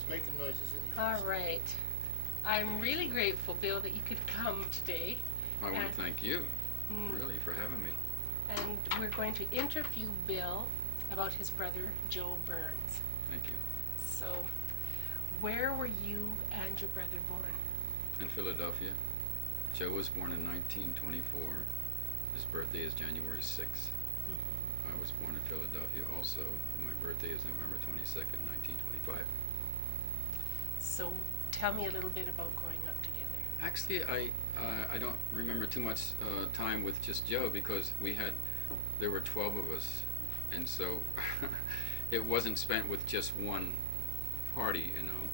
It's making noises anyways. All right. I'm really grateful, Bill, that you could come today. I want to thank you, really, for having me. And we're going to interview Bill about his brother, Joe Burns. Thank you. So, where were you and your brother born? In Philadelphia. Joe was born in 1924. His birthday is January 6th. I was born in Philadelphia also, and my birthday is November 22nd, 1925. So, tell me a little bit about growing up together. Actually, I don't remember too much time with just Joe because there were 12 of us, and so it wasn't spent with just one party, you know.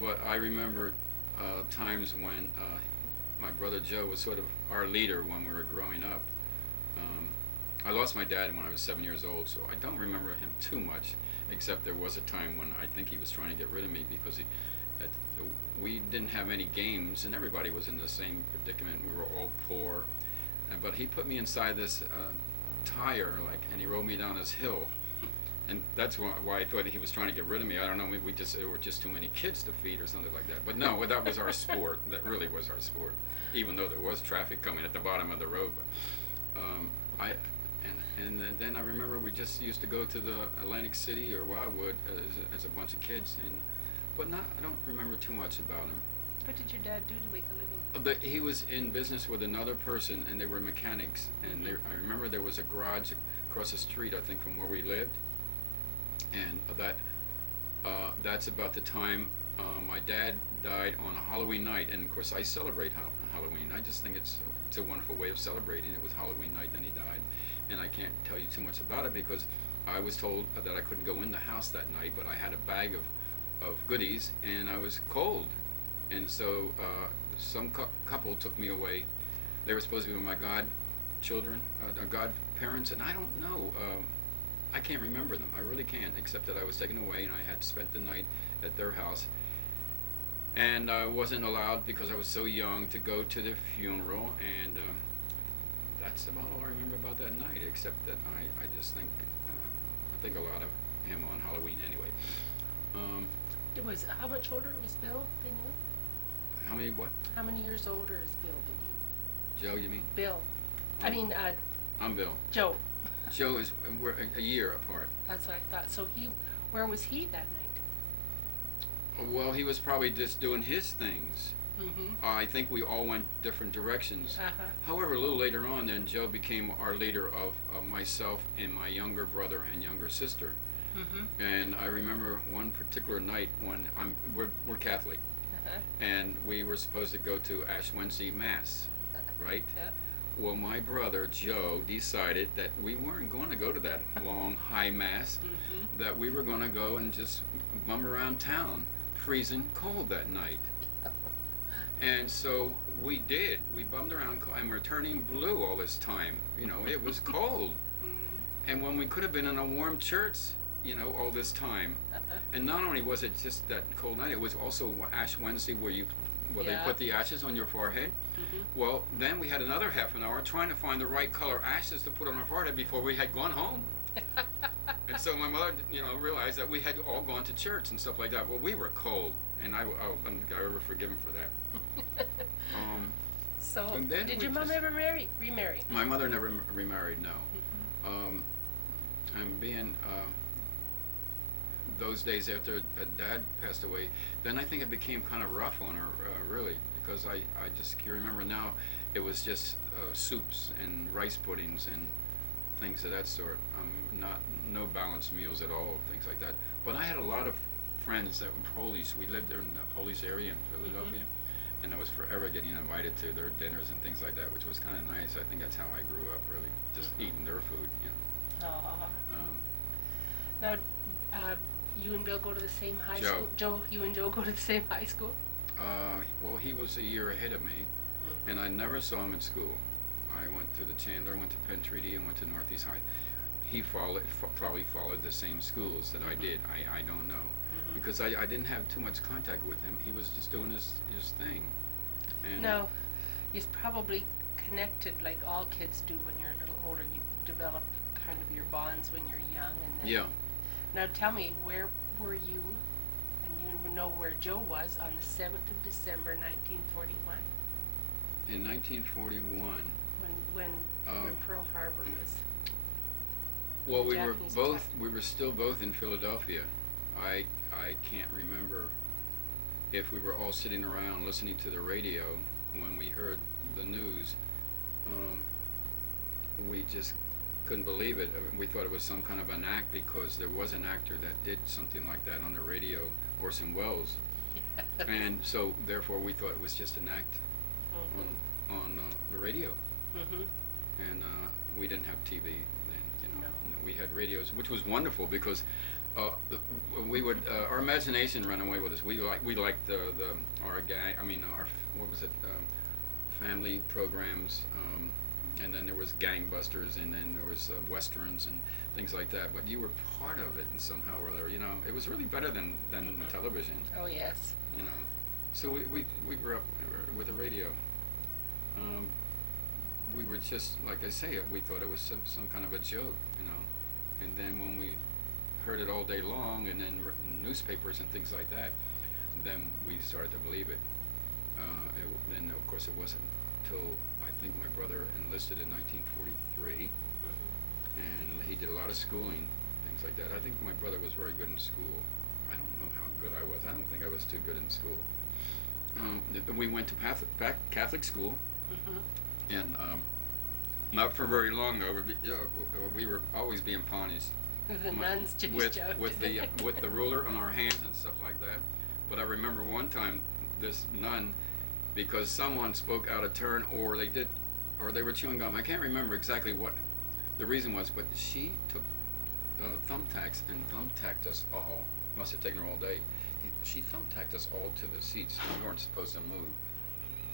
But I remember times when my brother Joe was sort of our leader when we were growing up. I lost my dad when I was 7 years old, so I don't remember him too much, except there was a time when I think he was trying to get rid of me because we didn't have any games, and everybody was in the same predicament. We were all poor, but he put me inside this tire, and he rolled me down this hill, and that's why I thought he was trying to get rid of me. I don't know. There were just too many kids to feed or something like that. But no, that was our sport. That really was our sport, even though there was traffic coming at the bottom of the road. But then I remember we just used to go to the Atlantic City or Wildwood as a bunch of kids, but I don't remember too much about him. What did your dad do to make a living? He was in business with another person, and they were mechanics. And I remember there was a garage across the street, I think, from where we lived. And that's about the time my dad died on a Halloween night. And of course, I celebrate Halloween. I just think it's a wonderful way of celebrating. It was Halloween night, then he died, and I can't tell you too much about it because I was told that I couldn't go in the house that night. But I had a bag of goodies, and I was cold, and so some couple took me away. They were supposed to be my godchildren, godparents, and I don't know. I can't remember them. I really can't, except that I was taken away and I had spent the night at their house. And I wasn't allowed because I was so young to go to the funeral, and that's about all I remember about that night, except that I just think I think a lot of him on Halloween anyway. How much older was Bill than you? How many what? How many years older is Bill than you? Joe, you mean? Bill. I'm Bill. Joe. Joe we're a year apart. That's what I thought. So where was he that night? Well, he was probably just doing his things. I think we all went different directions. However, a little later on, then Joe became our leader of myself and my younger brother and younger sister. And I remember one particular night when we're Catholic, and we were supposed to go to Ash Wednesday Mass, right? Yeah. Well, my brother Joe decided that we weren't going to go to that long high Mass, that we were going to go and just bum around town, freezing cold that night. And so we did. We bummed around, and we're turning blue all this time. You know, it was cold. And when we could have been in a warm church, you know, all this time. And not only was it just that cold night, it was also Ash Wednesday where they put the ashes on your forehead. Well, then we had another half an hour trying to find the right color ashes to put on our forehead before we had gone home. And so my mother, realized that we had all gone to church and stuff like that. Well, we were cold, and I don't think I ever forgive him for that. So, did your mom ever remarry? My mother never remarried, no. And being those days after Dad passed away, then I think it became kind of rough on her, really, because I just can remember now it was just soups and rice puddings and things of that sort. No balanced meals at all, things like that. But I had a lot of friends that were Polish. We lived in the Polish area in Philadelphia, and I was forever getting invited to their dinners and things like that, which was kind of nice. I think that's how I grew up, really, just eating their food, Now, you and Bill go to the same high school? Joe, you and Joe go to the same high school? Well, he was a year ahead of me, and I never saw him at school. I went to the Chandler, went to Penn Treaty, and went to Northeast High. He probably followed the same schools that I did. I don't know, because I didn't have too much contact with him. He was just doing his thing. And no, he's probably connected like all kids do when you're a little older. You develop kind of your bonds when you're young, and then. Yeah. Now tell me, where were you, and you know where Joe was on the 7th of December, 1941. In 1941. When Pearl Harbor was. Well, we were Japanese both. attack. We were still both in Philadelphia. I can't remember if we were all sitting around listening to the radio when we heard the news. We just couldn't believe it. We thought it was some kind of an act because there was an actor that did something like that on the radio, Orson Welles, and so therefore we thought it was just an act on the radio. And we didn't have TV then, you know. No, we had radios, which was wonderful because we would our imagination ran away with us. We liked our gang. I mean, our what was it? Family programs, and then there was gangbusters, and then there was westerns and things like that. But you were part of it, and somehow or other, you know, it was really better than television. Oh yes. You know, so we grew up with the radio. We were just, like I say, we thought it was some kind of a joke, you know. And then when we heard it all day long, and then newspapers and things like that, then we started to believe it. Then of course it wasn't until I think my brother enlisted in 1943, and he did a lot of schooling, things like that. I think my brother was very good in school. I don't know how good I was. I don't think I was too good in school. We went to Catholic school. And not for very long though. We were always being punished. The nuns just with the ruler on our hands and stuff like that. But I remember one time this nun, because someone spoke out of turn, or they were chewing gum. I can't remember exactly what the reason was, but she took thumbtacks and thumbtacked us all. Must have taken her all day. She thumbtacked us all to the seats. We weren't supposed to move.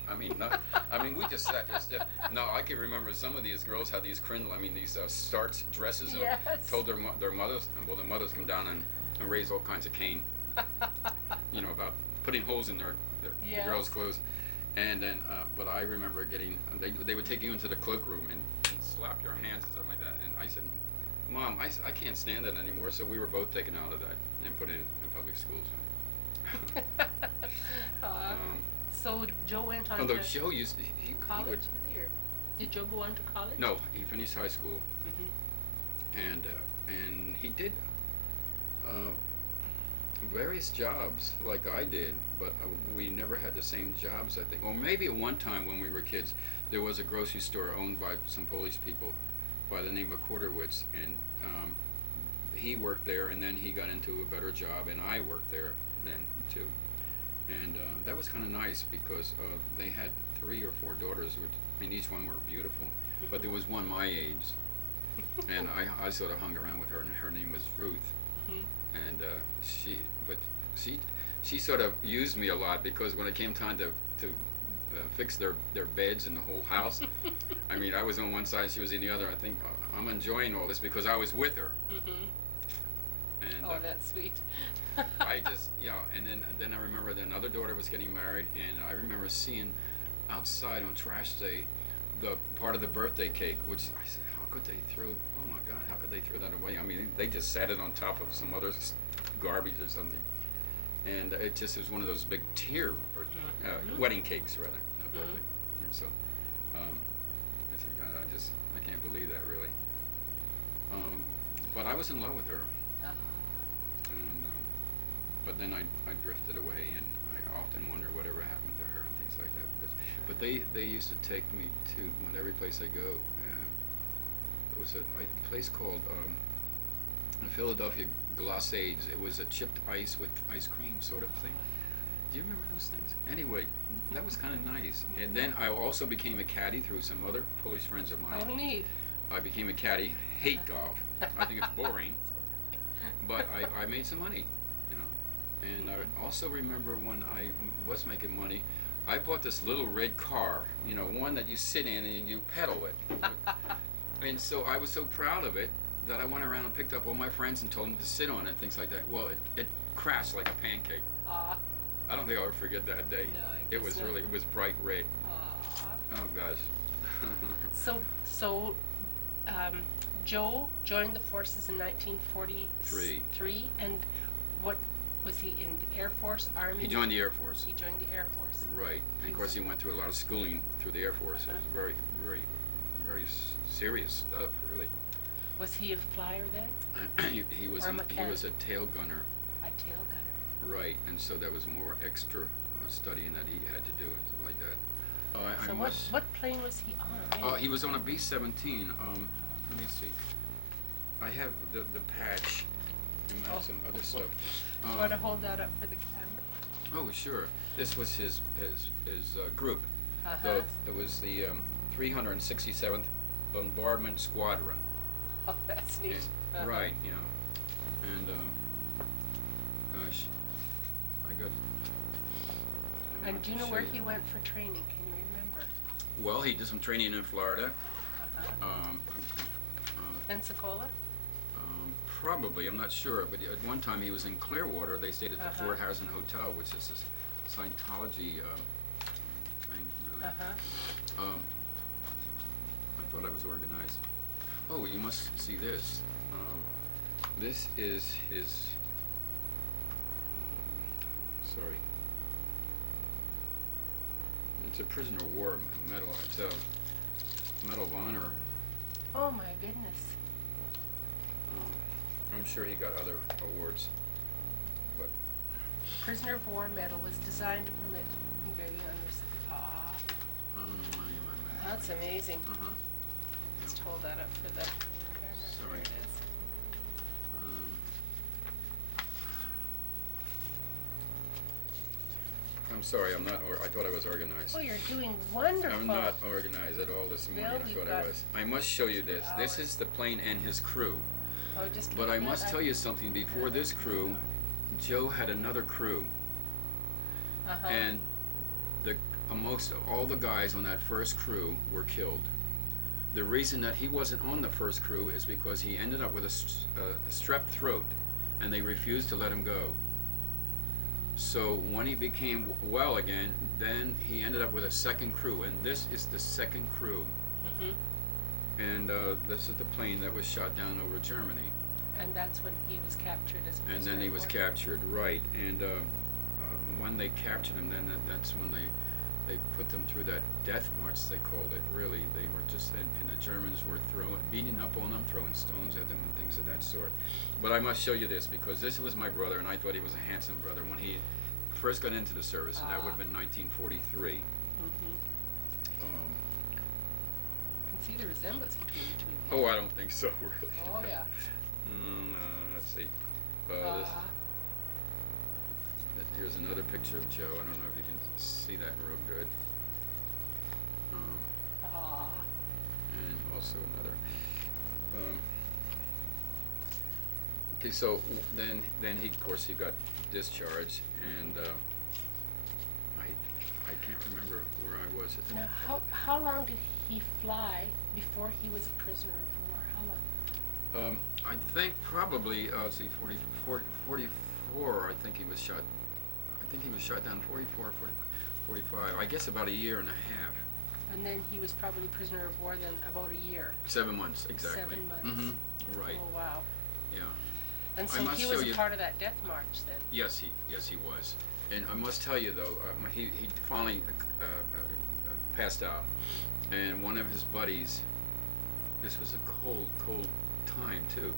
I mean, we just sat there still. No, I can remember some of these girls had these these starch dresses. Yes. And told their mothers, well, the mothers come down and raise all kinds of cane, you know, about putting holes in their Yes. the girls' clothes. And then, but I remember they would take you into the cloakroom and slap your hands and stuff like that. And I said, Mom, I can't stand it anymore. So we were both taken out of that and put in public schools. So Joe went on although to Joe used to, he college would, with you, or did Joe go on to college? no, he finished high school, and he did various jobs like I did, but we never had the same jobs, I think. Or maybe at one time when we were kids, there was a grocery store owned by some Polish people by the name of Korderwitz, and he worked there, and then he got into a better job, and I worked there then too. And that was kind of nice because they had 3 or 4 daughters, and each one were beautiful. But there was one my age, and I sort of hung around with her, and her name was Ruth. And she sort of used me a lot because when it came time to fix their beds and the whole house, I mean, I was on one side, she was on the other. I think I'm enjoying all this because I was with her. And, oh, that's sweet. I just, you know, and then I remember that another daughter was getting married, and I remember seeing outside on trash day the part of the birthday cake, which I said, how could they throw, oh my God, how could they throw that away? I mean, they just sat it on top of some other garbage or something. And it just was one of those big tier, wedding cakes rather, not birthday. And so, I said, God, I can't believe that really. But I was in love with her. But then I drifted away, and I often wonder whatever happened to her and things like that. But they used to take me to every place I go. It was a place called Philadelphia Glacades. It was a chipped ice with ice cream sort of thing. Do you remember those things? Anyway, that was kind of nice. And then I also became a caddy through some other Polish friends of mine. Oh, neat. I became a caddy. Hate golf. I think it's boring. But I made some money. And I also remember when I was making money, I bought this little red car, you know, one that you sit in and you pedal it. And so I was so proud of it that I went around and picked up all my friends and told them to sit on it and things like that. Well, it crashed like a pancake. I don't think I'll ever forget that day. No, it was not. It was bright red. Oh gosh. So Joe joined the forces in 1943, and Was he in the Air Force, Army? He joined the Air Force. He joined the Air Force. Right. And of course he went through a lot of schooling through the Air Force. It was very, very, very serious stuff, really. Was he a flyer then? He was Or a he mechanic? was a tail gunner. A tail gunner. Right, and so there was more extra studying that he had to do and stuff like that. So what plane was he on? He was on a B-17. Let me see. I have the patch and some other stuff. Do you want to hold that up for the camera? Oh, sure. This was his group. It was the 367th Bombardment Squadron. Oh, that's neat. Right, yeah. And gosh, I got. And do you know where he went for training? Can you remember? Well, he did some training in Florida. Pensacola? Probably, I'm not sure, but at one time he was in Clearwater. They stayed at the Fort Harrison Hotel, which is this Scientology thing, really. I thought I was organized. Oh, you must see this. This is his, sorry. It's a prisoner of war medal. It's a Medal of Honor. Oh my goodness. I'm sure he got other awards, but Prisoner of War Medal was designed to permit engraving on that's amazing. Let's hold that up for the camera. Sorry. There it is. I'm sorry, I'm not. I thought I was organized. Oh, you're doing wonderful. I'm not organized at all this morning. I thought I was. I must show you this. This is the plane and his crew. Oh, just but I must tell you something. Before this crew, Joe had another crew, and most all the guys on that first crew were killed. The reason that he wasn't on the first crew is because he ended up with a strep throat, and they refused to let him go. So when he became well again, then he ended up with a second crew, and this is the second crew. And this is the plane that was shot down over Germany. And that's when he was captured as a prisoner. And then he was captured, right? And when they captured him, then that's when they put them through that death march, they called it. Really, they were just, and the Germans were beating up on them, throwing stones at them and things of that sort. But I must show you this because this was my brother, and I thought he was a handsome brother when he first got into the service, and that would have been 1943. Can see the resemblance between the two of you. Oh, I don't think so, really. Oh, yeah. Let's see. Here's another picture of Joe. I don't know if you can see that real good. And also another. Okay, so then he, of course, he got discharged, and I can't remember where I was at. Now, how long did he fly before he was a prisoner of war? How long? I think probably, let's see, 44, I think he was shot. I think he was shot down 44, 45. I guess about a year and a half. And then he was probably prisoner of war then about a year. 7 months, exactly. 7 months. Right. Oh, wow. Yeah. And so he was a part of that death march then? Yes, he was. And I must tell you though, he finally passed out, and one of his buddies. This was a cold time too.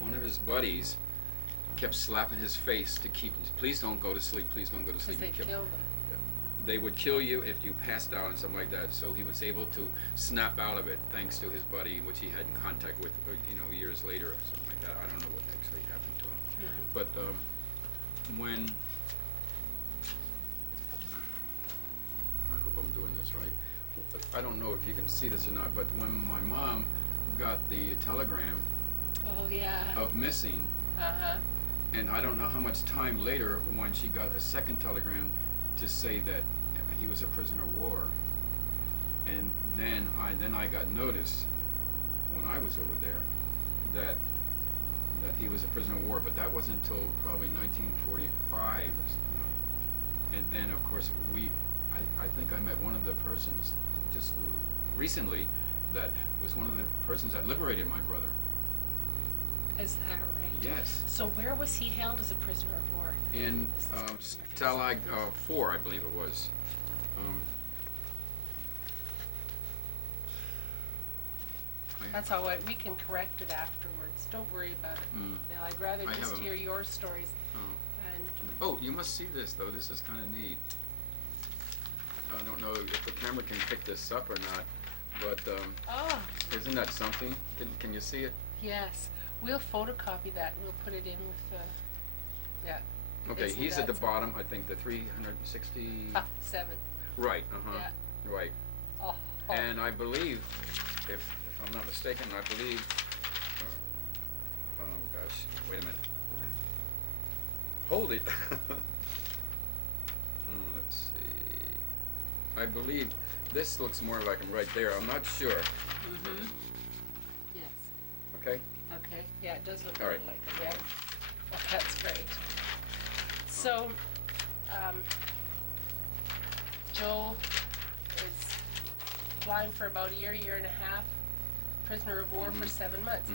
One of his buddies kept slapping his face to keep him. Please don't go to sleep. Please don't go to sleep. Because they killed him. They would kill you if you passed out and something like that. So he was able to snap out of it thanks to his buddy, which he had in contact with, years later or something like that. I don't know what actually happened to him. But when I hope I'm doing this right. I don't know if you can see this or not, but when my mom got the telegram of missing, and I don't know how much time later when she got a second telegram to say that he was a prisoner of war, and then I got notice when I was over there that he was a prisoner of war, but that wasn't until probably 1945, and then of course I think I met one of the persons just recently that was one of the persons that liberated my brother. Is that right? Yes. So where was he held as a prisoner of war? in Stalag 4, I believe it was. That's all right. We can correct it afterwards. Don't worry about it. Now, I'd rather I just have 'em. hear your stories. And Oh, you must see this though. This is kind of neat. I don't know if the camera can pick this up or not, but oh, isn't that something? Can you see it? yes, we'll photocopy that. We'll put it in with yeah. Okay, Isn't he's at the that bottom. I think the 360. 7. Right. Yeah. Right. Oh. And I believe, if I'm not mistaken, I believe. Oh gosh, wait a minute. Hold it. Let's see. I believe this looks more like him right there. I'm not sure. Yes. Okay. Okay. Yeah, it does look a All little right. like a red. Well, that's great. So, Joel is flying for about a year and a half, prisoner of war for 7 months.